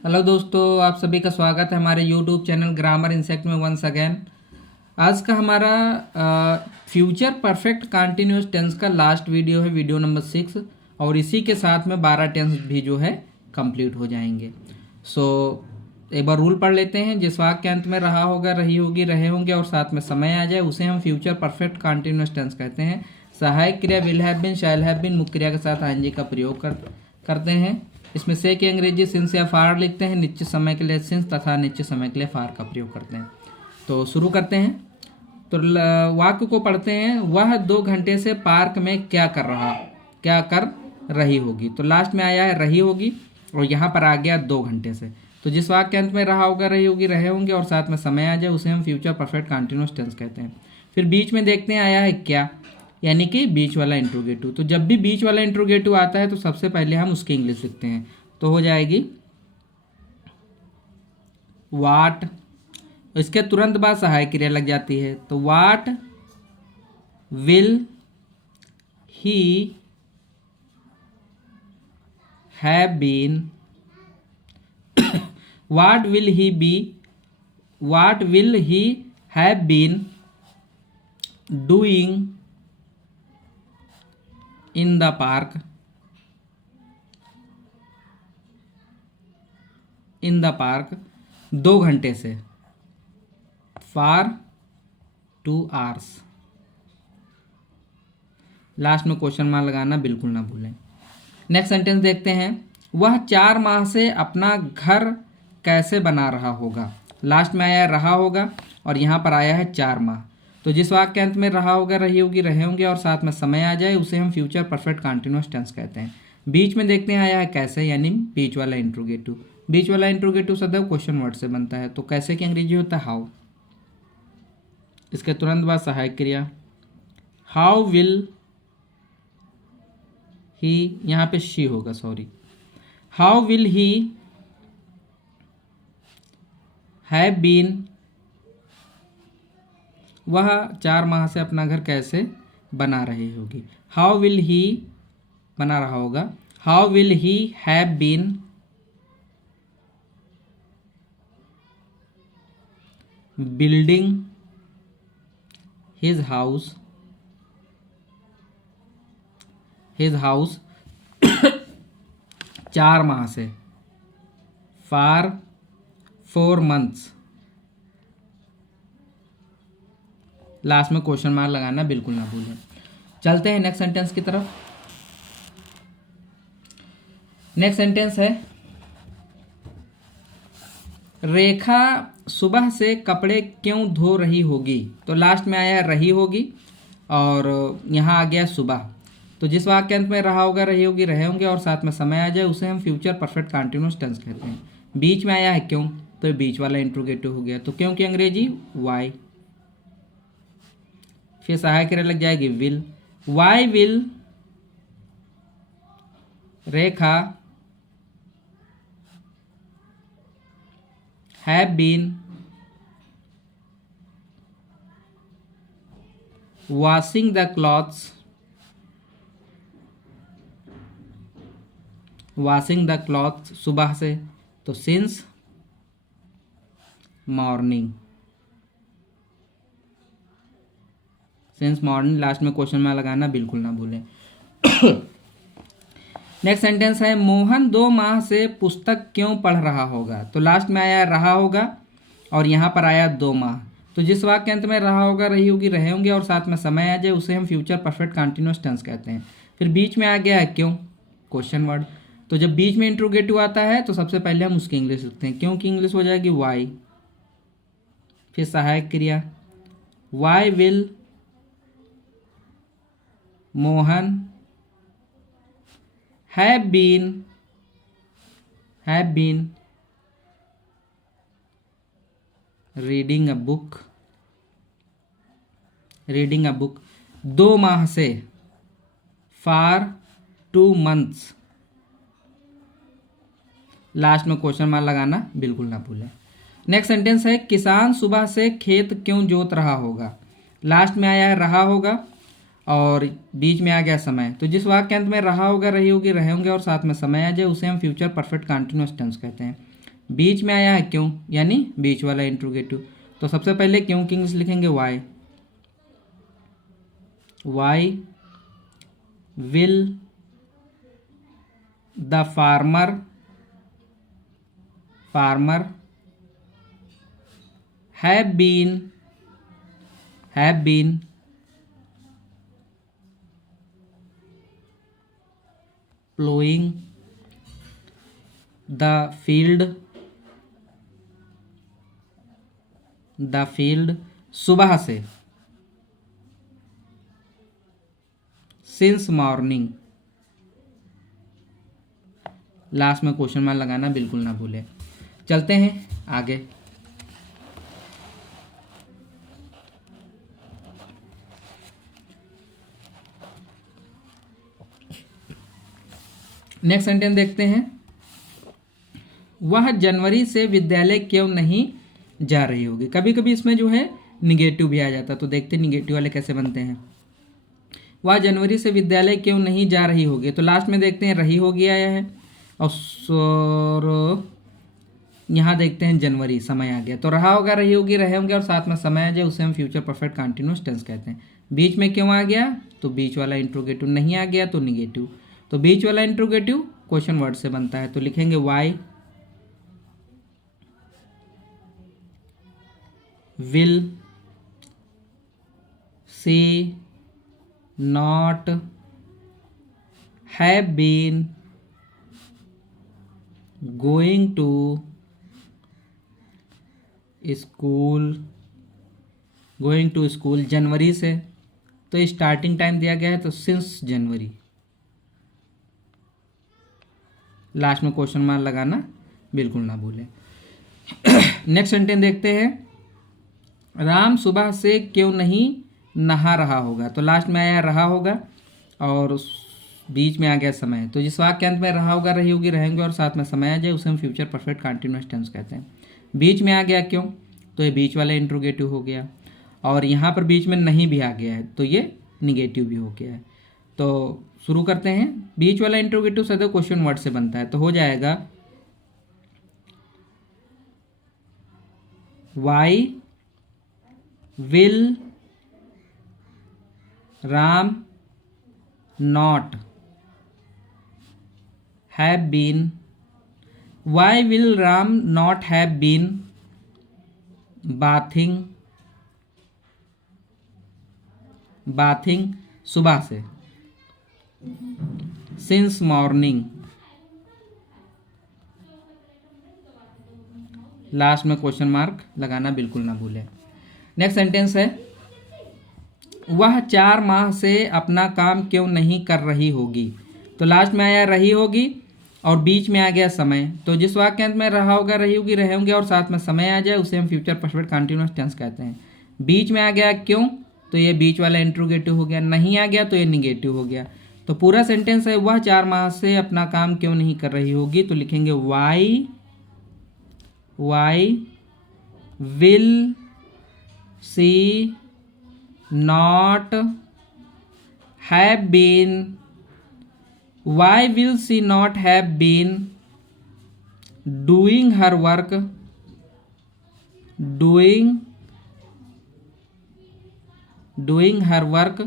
Hello दोस्तों, आप सभी का स्वागत है हमारे यूट्यूब चैनल ग्रामर इंसेक्ट में वंस अगेन। आज का हमारा फ्यूचर परफेक्ट कंटिन्यूअस टेंस का लास्ट वीडियो है, वीडियो नंबर 6। और इसी के साथ में 12 टेंस भी जो है कंप्लीट हो जाएंगे। सो एक बार रूल पढ़ लेते हैं। जिस वाक्य के अंत में रहा होगा, रही होगी, रहे होंगे और साथ में समय आ जाए उसे हम फ्यूचर परफेक्ट कंटिन्यूअस टेंस कहते हैं। सहायक क्रिया will have been, shall have been मुख्य क्रिया के साथ आईएनजी का प्रयोग करते हैं। इसमें से की अंग्रेजी सिंस या फार लिखते हैं। निश्चित समय के लिए सिंस तथा निश्चित समय के लिए फार का प्रयोग करते हैं। तो शुरू करते हैं। तो वाक्य को पढ़ते हैं। वह 2 घंटे से पार्क में क्या कर रही होगी। तो लास्ट में आया है रही होगी और यहाँ पर आ गया 2 घंटे से। तो जिस वाक्य के अंत में रहा होगा, रही होगी, रहे होंगे और साथ में समय आ जाए उसे हम फ्यूचर परफेक्ट कंटिन्यूअस टेंस कहते हैं। फिर बीच में देखते हैं आया है क्या, यानी कि बीच वाला इंट्रोगेटिव। तो जब भी बीच वाला इंट्रोगेटिव आता है तो सबसे पहले हम उसकी इंग्लिश लिखते हैं। तो हो जाएगी वाट। इसके तुरंत बाद सहायक क्रिया लग जाती है। तो what will he have been, what will he have been doing in the park, 2 घंटे से, फॉर 2 hours। लास्ट में क्वेश्चन मार्क लगाना बिल्कुल ना भूलें। नेक्स्ट सेंटेंस देखते हैं। वह 4 माह से अपना घर कैसे बना रहा होगा। लास्ट में आया है रहा होगा और यहाँ पर आया है 4 माह। तो जिस वाक्य के अंत में रहा होगा, रही होगी, रहे होंगे और साथ में समय आ जाए उसे हम फ्यूचर परफेक्ट कंटिन्यूअस टेंस कहते हैं। बीच में देखते हैं आया है कैसे, यानी बीच वाला इंट्रोगेटिव। बीच वाला इंट्रोगेटिव सदैव क्वेश्चन वर्ड से बनता है। तो कैसे की अंग्रेजी होता है हाउ। इसके तुरंत बाद सहायक क्रिया हाउ विल ही, यहाँ पे शी होगा, sorry. How will he have been, वह 4 माह से अपना घर कैसे बना रही होगी। हाउ विल ही बना रहा होगा। How will he have been building his house 4 माह से, फॉर 4 months। लास्ट में क्वेश्चन मार्क लगाना बिल्कुल ना भूलें। चलते हैं नेक्स्ट सेंटेंस की तरफ। नेक्स्ट सेंटेंस है रेखा सुबह से कपड़े क्यों धो रही होगी। तो लास्ट में आया है रही होगी और यहाँ आ गया सुबह। तो जिस वाक्य के अंत में रहा होगा, रही होगी, रहे होंगे और साथ में समय आ जाए उसे हम फ्यूचर परफेक्ट कंटिन्यूअस टेंस कहते हैं। बीच में आया है क्यों, तो ये बीच वाला इंट्रोगेटिव हो गया। तो क्यों की अंग्रेजी वाई। फिर सहायक क्रिया लग जाएगी will. Why will Rekha have been washing the clothes, सुबह से। तो सिंस मॉर्निंग, लास्ट में क्वेश्चन में लगाना बिल्कुल ना भूलें। नेक्स्ट सेंटेंस है मोहन 2 माह से पुस्तक क्यों पढ़ रहा होगा। तो लास्ट में आया रहा होगा और यहाँ पर आया 2 माह। तो जिस वाक्य के अंत में रहा होगा, रही होगी, रहे होंगे और साथ में समय आ जाए उसे हम फ्यूचर परफेक्ट कंटिन्यूअस टेंस कहते हैं। फिर बीच में आ गया है क्यों, क्वेश्चन वर्ड। तो जब बीच में इंट्रोगेटिव आता है तो सबसे पहले हम उसकी इंग्लिश लिखते हैं। क्यों की इंग्लिश हो जाएगी वाई। फिर सहायक क्रिया why will Mohan have been reading a book 2 माह से, फॉर 2 months। लास्ट में क्वेश्चन मार्क लगाना बिल्कुल ना भूलें। नेक्स्ट सेंटेंस है किसान सुबह से खेत क्यों जोत रहा होगा। लास्ट में आया है रहा होगा और बीच में आ गया समय। तो जिस वाक्य के अंत में रहा होगा, रही होगी, रहे होंगे और साथ में समय आ जाए उसे हम फ्यूचर परफेक्ट कंटिन्यूअस टेंस कहते हैं। बीच में आया है क्यों, यानी बीच वाला इंट्रोगेटिव। तो सबसे पहले क्यों की इंग्लिश लिखेंगे why. Why will the farmer have been plowing the field सुबह से, since morning। लास्ट में क्वेश्चन मार्क लगाना बिल्कुल ना भूले। चलते हैं आगे। नेक्स्ट सेंटेंस देखते हैं। वह जनवरी से विद्यालय क्यों नहीं जा रही होगी। कभी कभी इसमें जो है निगेटिव भी आ जाता, तो देखते हैं निगेटिव वाले कैसे बनते हैं। वह जनवरी से विद्यालय क्यों नहीं जा रही होगी, तो लास्ट में देखते हैं रही होगी आया है, और यहाँ देखते हैं जनवरी समय आ गया, तो रहा होगा, रही होगी, रहे होंगे और साथ में समय आ जाए उसे हम फ्यूचर परफेक्ट कंटिन्यूअस टेंस कहते हैं। बीच में क्यों आ गया, तो बीच वाला इंट्रोगेटिव, नहीं आ गया तो निगेटिव। तो बीच वाला इंट्रोगेटिव क्वेश्चन वर्ड से बनता है, तो लिखेंगे why will she not have been going to school जनवरी से, तो स्टार्टिंग टाइम दिया गया है तो सिंस जनवरी। लास्ट में क्वेश्चन मार्क लगाना बिल्कुल ना भूलें। नेक्स्ट सेंटेंस देखते हैं। राम सुबह से क्यों नहीं नहा रहा होगा, तो लास्ट में आया रहा होगा और बीच में आ गया समय, तो जिस वाक्यांत में रहा होगा, रही होगी, रहेंगे और साथ में समय आ जाए उसे हम फ्यूचर परफेक्ट कंटिन्यूअस टेंस कहते हैं। बीच में आ गया क्यों, तो ये बीच वाला इंट्रोगेटिव हो गया, और यहाँ पर बीच में नहीं भी आ गया है तो ये निगेटिव भी हो गया है। तो शुरू करते हैं। बीच वाला इंट्रोगेटिव सदैव क्वेश्चन वर्ड से बनता है, तो हो जाएगा why will Ram not have been, why will Ram not have been bathing सुबह से, सिंस मॉर्निंग। लास्ट में क्वेश्चन मार्क लगाना बिल्कुल ना भूलें। नेक्स्ट सेंटेंस है। वह 4 माह से अपना काम क्यों नहीं कर रही होगी, तो लास्ट में आया रही होगी और बीच में आ गया समय, तो जिस वाक्यांत में रहा होगा, रही होगी, रहे होंगे और साथ में समय आ जाए उसे हम फ्यूचर परफेक्ट कंटिन्यूअस टेंस कहते हैं। बीच में आ गया क्यों, तो ये बीच वाला इंट्रोगेटिव हो गया, नहीं आ गया तो ये निगेटिव हो गया। तो पूरा सेंटेंस है वह 4 माह से अपना काम क्यों नहीं कर रही होगी, तो लिखेंगे why will she not have been, why will she not have been doing her work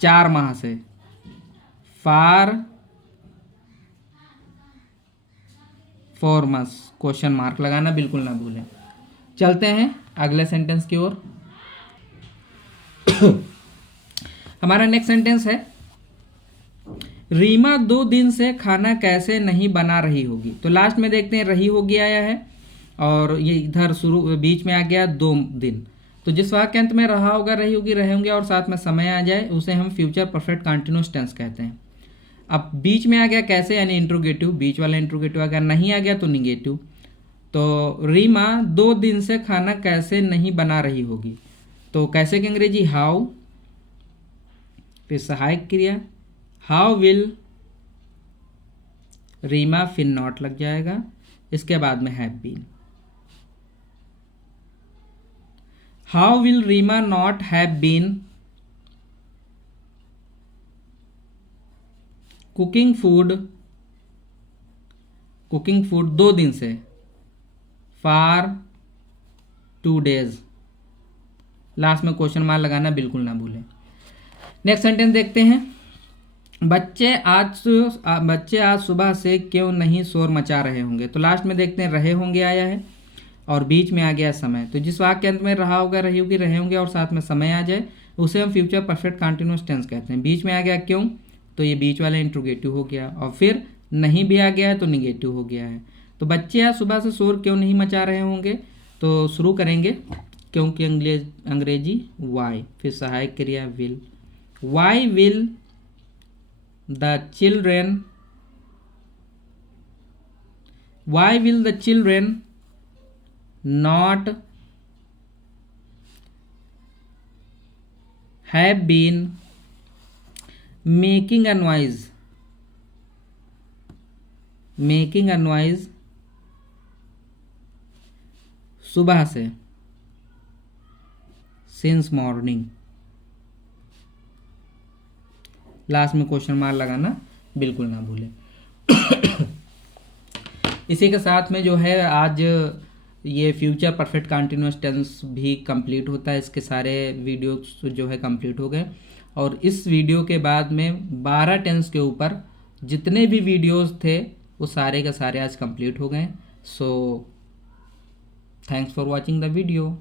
4 माह से, फॉर 4 months। क्वेश्चन मार्क लगाना बिल्कुल ना भूलें। चलते हैं अगले सेंटेंस की ओर। हमारा नेक्स्ट सेंटेंस है। रीमा 2 दिन से खाना कैसे नहीं बना रही होगी, तो लास्ट में देखते हैं रही होगी आया है और ये इधर शुरू बीच में आ गया 2 दिन, तो जिस वाक्यांत में रहा होगा, रही होगी, रहे होंगे और साथ में समय आ जाए उसे हम फ्यूचर परफेक्ट कंटिन्यूअस टेंस कहते हैं। अब बीच में आ गया कैसे, यानी इंट्रोगेटिव, बीच वाला इंट्रोगेटिव आ गया, नहीं आ गया तो निगेटिव। तो रीमा 2 दिन से खाना कैसे नहीं बना रही होगी, तो कैसे की अंग्रेजी हाउ, फिर सहायक क्रिया हाउ विल रीमा, फिर नॉट लग जाएगा, इसके बाद में have been. How will Rima not have been cooking food 2 दिन से, फॉर 2 days। लास्ट में क्वेश्चन मार्क लगाना बिल्कुल ना भूलें। नेक्स्ट सेंटेंस देखते हैं। बच्चे आज सुबह से क्यों नहीं शोर मचा रहे होंगे। तो लास्ट में देखते हैं रहे होंगे आया है और बीच में आ गया समय। तो जिस वाक्य के अंत में रहा होगा, रही होगी, रहे होंगे और साथ में समय आ जाए उसे हम फ्यूचर परफेक्ट कंटिन्यूअस टेंस कहते हैं। बीच में आ गया क्यों, तो ये बीच वाला इंट्रोगेटिव हो गया, और फिर नहीं भी आ गया है तो निगेटिव हो गया है। तो बच्चे आज सुबह से शोर क्यों नहीं मचा रहे होंगे, तो शुरू करेंगे क्योंकि अंग्रेजी वाई, फिर सहायक क्रिया will. Why will the children not have been making a noise सुबह से since morning। लास्ट में क्वेश्चन मार्क लगाना बिल्कुल ना भूलें। इसी के साथ में जो है आज ये फ्यूचर परफेक्ट कंटिन्यूअस टेंस भी कंप्लीट होता है। इसके सारे वीडियोस जो है कंप्लीट हो गए, और इस वीडियो के बाद में 12 टेंस के ऊपर जितने भी वीडियोस थे वो सारे के सारे आज कंप्लीट हो गए। So thanks for watching the video.